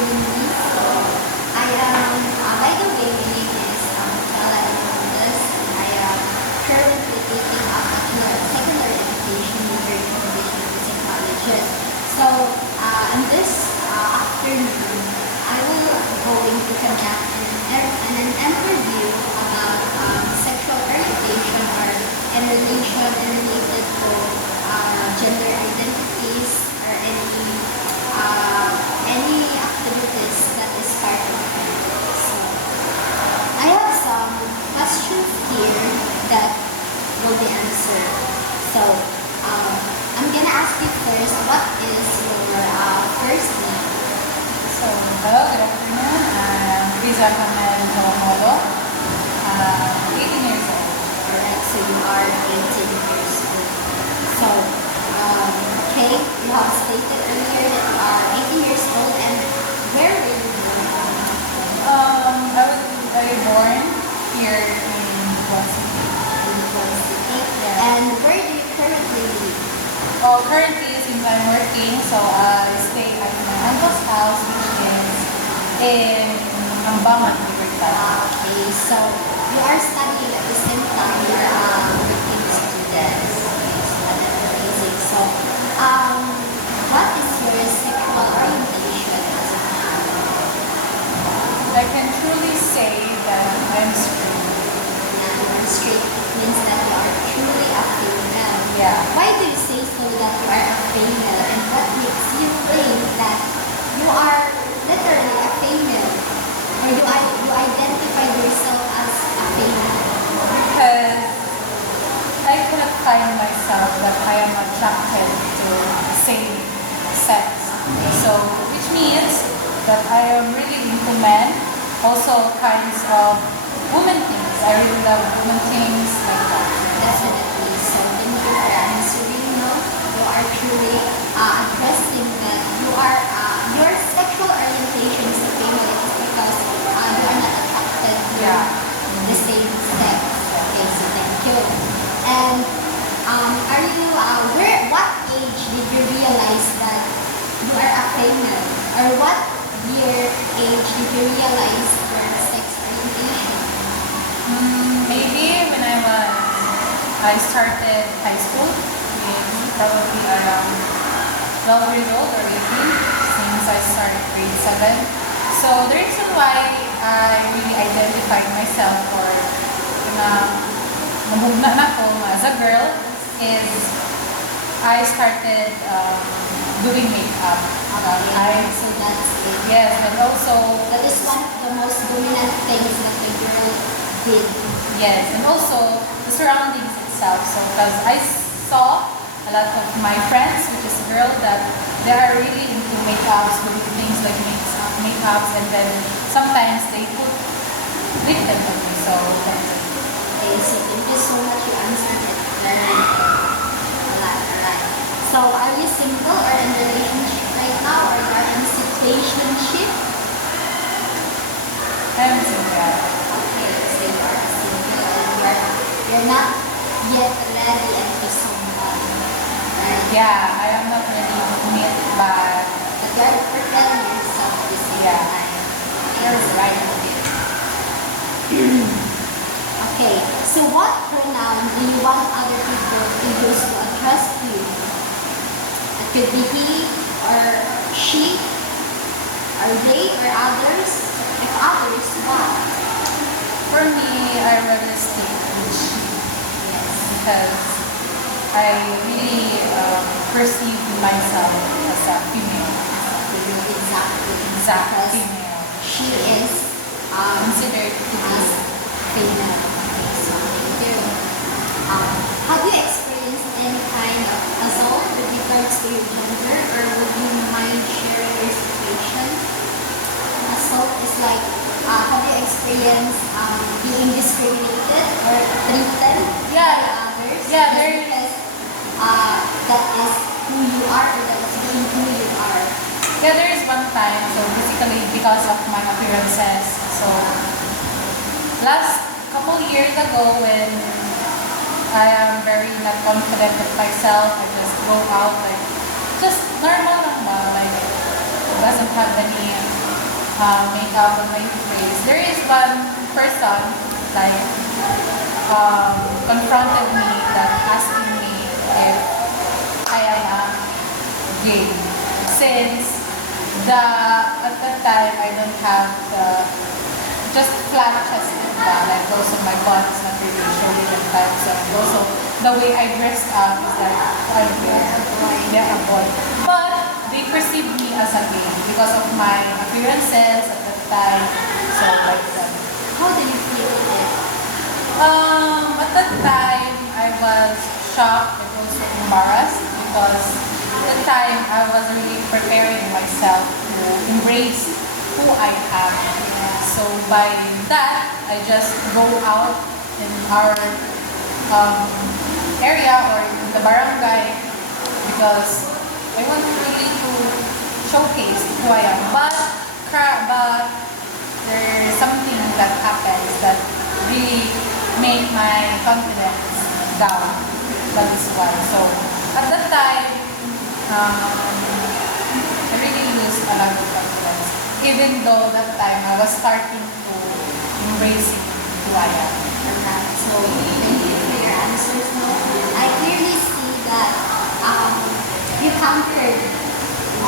Lindy. So, I am, by the way, my name is Stella Hernandez, and I am currently taking up secondary education major in English and Business Colleges. So, in this afternoon, I will going to conduct an interview about sexual orientation or in relation and related to gender identities or any activities that is part of it. So I have some questions here that will be answered. So I'm gonna ask you first, what is your first name? So, hello, good afternoon. I'm Riza Hamel Kawamodo. 18 years old. Alright, so you are 18 years old. So, okay, you have stated earlier that you are 18 years old, and where were you born? I was born here in Guam. In Guam City. Yeah. And where do you currently live? Well, currently, since I'm working, so I stay at my uncle's house, which is in Ambangan, Libertad. Okay, so you are studying at the same time you're working student. Okay, so that's amazing. So, what is your sexual orientation as a man? I can truly say that I'm straight. Yeah, you are straight. It means that you are truly a female. Yeah. Why do you say so that you are a female, and what makes you think that you are literally a female? Or you identify yourself as a female? Because I cannot find myself that I am attracted to the same sex. So, which means that I am really into men, also kinds of woman things. I really love woman things like that. Definitely. So thank you for answering. No, you are truly addressing that you are your sexual orientation is a female. It is because you are not attracted to Yeah. the same sex. Okay, so thank you. And are you what age did you realize that you are a female, or what year age did you realize your sex orientation? Maybe when I started high school, it's probably around 12 years old or 18 since I started grade 7. So the reason why I really identified myself or nabugna na ko as a girl is I started doing makeup. Okay, so that's it. Yes, and also That is one of the most dominant things that the girl did. yes, and also the surroundings itself. So, because I saw a lot of my friends, which is girl, that they are really into makeups, doing things like makeups, and then sometimes they put lipstick on me. So, that's it. Okay, so thank you so much. You answered it very well. Alright. So are you single or in a relationship right now, or you are in a situationship? I'm single. Okay, so you are single and you're not yet ready into someone. Right? Yeah, I am not ready to commit, but But you are preparing yourself at the same Yeah. time. You're right. Okay, so what pronoun do you want other people to use to address you? It could be he or she or they or others. If others, what? for me, I rather stay with she Yes. because I really perceive myself as a female. Exactly. Exact Because female. she is Considered to be as female. Okay, so thank you. Have you experienced any kind of assault with regards to your gender, or would you mind sharing your situation? Assault is like, have you experienced being discriminated or treated Yeah. by others? Yeah, Just there- because that is who you are, or that is being who you are. Yeah, there is one time, so basically because of my appearances. So last couple years ago when I am very not confident with myself, I just go out like just normal lang ba, like doesn't have any make out on my face. There is one person like confronted me that asking me if I am a gay. Since at that time I don't have the just flat chest like also my butt is not really showing at times and also the way I dressed up is like I'm a boy. But they perceive me as a gay because of my appearances at that time. So like that. How do you feel with it? At that time, I was shocked and also embarrassed because at that time I was really preparing myself to embrace who I am. So by that, I just go out in our area or in the barangay because I want really to showcase who I am. But there's something that happens that really make my confidence down. That is why. So at that time, I really lose a lot of confidence. Even though that time I was starting to embracing who I am. Okay. So thank you for your answers. No, I clearly see that you conquered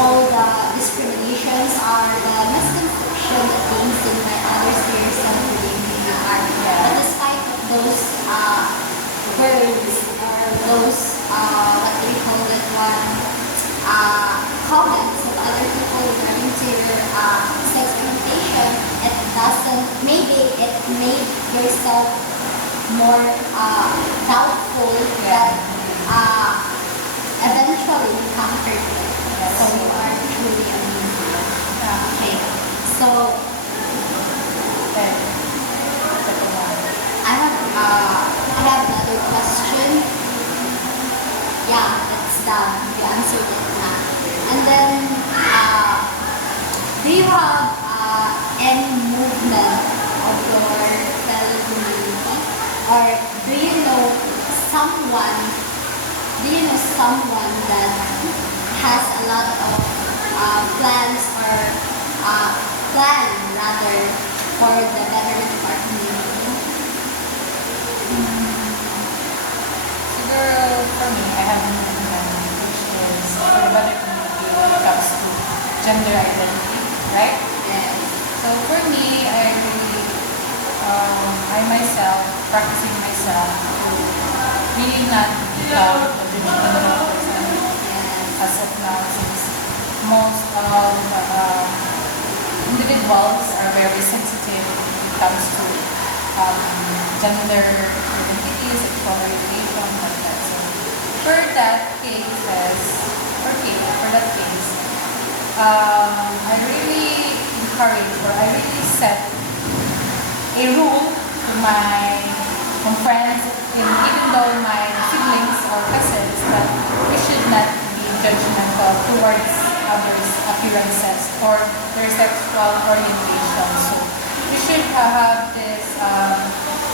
all the discriminations or the misconception that being seen by others to yourself for being who you are. But despite of those words or those what do you call it one comments of other people regarding to your sex orientation, it doesn't. Maybe it made yourself more doubtful that eventually you conquered it. So you are truly amazing. Okay. So I have another question. Yeah, that's done. You answered it now. And then do you have any movement of your fellow community, or do you know someone that has a lot of plans or plan rather for the betterment of our community? Siguro for me, I have an opinion which is for the better community when it comes to gender identity, right? Yes. So for me, I myself, practicing myself to really not become a traditional person as of now, since most of individuals are very sensitive when it comes to gender identity, sexual orientation, like that. So for that case, I really encourage or I really set a rule to my friends, and even though my siblings or cousins, that we should not be judgmental towards others' appearances or their sexual orientation. So we should have this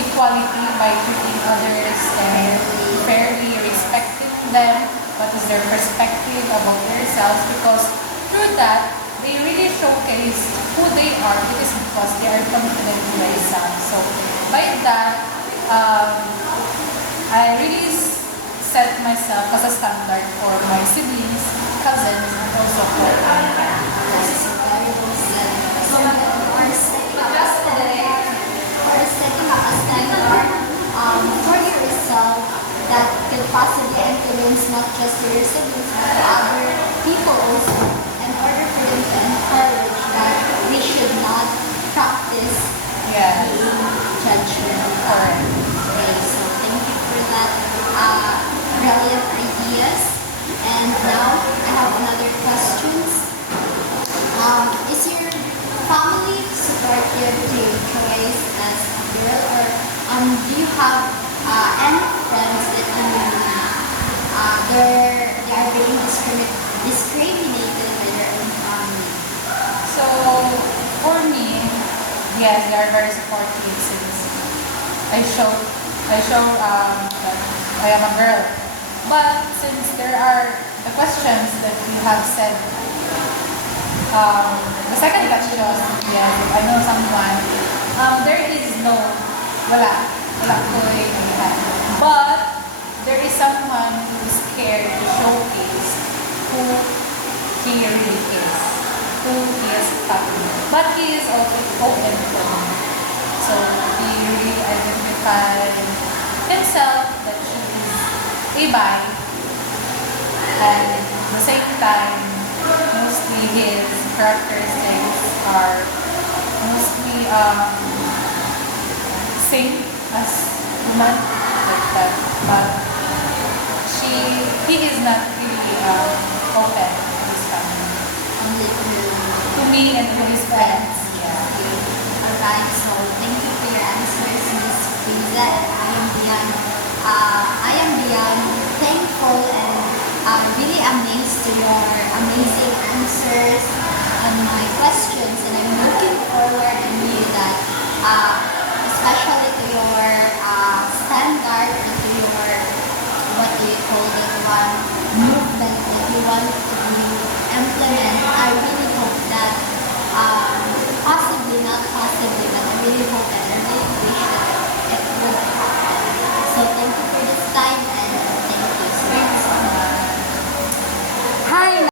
equality by treating others and fairly respecting them, what is their perspective about themselves, because through that, they really showcase who they are. It is because they are confident in themselves. So by that, I really set myself as a standard for my siblings, cousins, and also for my family. That's very well said. So we're setting up a standard for yourself that could possibly influence not just your siblings but other people also, in order for them to encourage that we should not practice being judgmental. Correct. Okay, so thank you for that brilliant ideas. And now I have another questions. Is your family supportive to your choice as a girl, or do you have any friends that they are being discriminated by their own family? So for me, yes, they are very supportive since I show that I am a girl. But since there are the questions that you have said The second question, yes, if I know someone, there is no, wala ko but there is someone who is scared to showcase who he really is, who he is talking. But he is also open to me. So he really identified himself that he is a bi, and at the same time, mostly his characteristics are mostly same as woman, like that. But he is not really open to his family, Only to me and to his friends. Yeah. Alright, so thank you for your answers, Miss Frieza, and I am beyond thankful and really amazed to your amazing answers on my questions, and I'm looking forward to you that, especially to your standard and to your, what do you call that one, movement that you want to implement. I really hope that, possibly, not possibly, but I really hope and I really wish that it would happen.